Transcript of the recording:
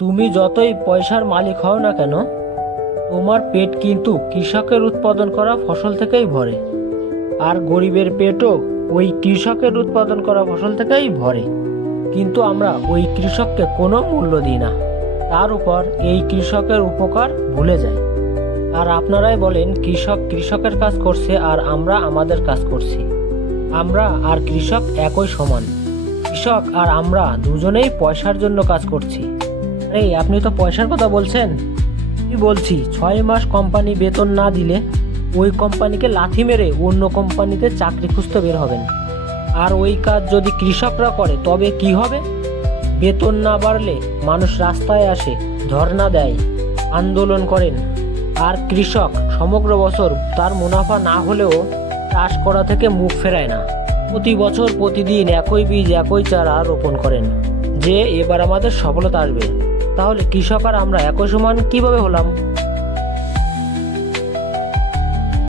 তুমি যতই পয়সার মালিক হও না কেন, তোমার পেট কিন্তু কৃষকের উৎপাদন করা ফসল থেকেই ভরে। আর গরিবের পেটও ওই কৃষকের উৎপাদন করা ফসল থেকেই ভরে। কিন্তু আমরা ওই কৃষককে কোনো মূল্য দিই না। তার উপর এই কৃষকের উপকার ভুলে যাই আর আপনারাই বলেন, কৃষক কৃষকের কাজ করছে আর আমরা আমাদের কাজ করছি। আমরা আর কৃষক একই সমান। কৃষক আর আমরা দুজনেই পয়সার জন্য কাজ করছি। আরে আপনি তো পয়সার কথা বলছেন। কি বলছি? ছয় মাস কোম্পানি বেতন না দিলে ওই কোম্পানিকে লাথি মেরে অন্য কোম্পানিতে চাকরি খুঁজতে বের হবেন। আর ওই কাজ যদি কৃষকরা করে, তবে কি হবে? বেতন না বাড়লে মানুষ রাস্তায় আসে, ধর্ণা দেয়, আন্দোলন করেন। আর কৃষক সমগ্র বছর তার মুনাফা না হলেও চাষ করা থেকে মুখ ফেরায় না। প্রতি বছর প্রতিদিন একই বীজ, একই চারা রোপণ করেন। যে এবার আমাদের সফলতা আসবে। তাহলে কৃষক আর আমরা একই সমান কীভাবে হলাম?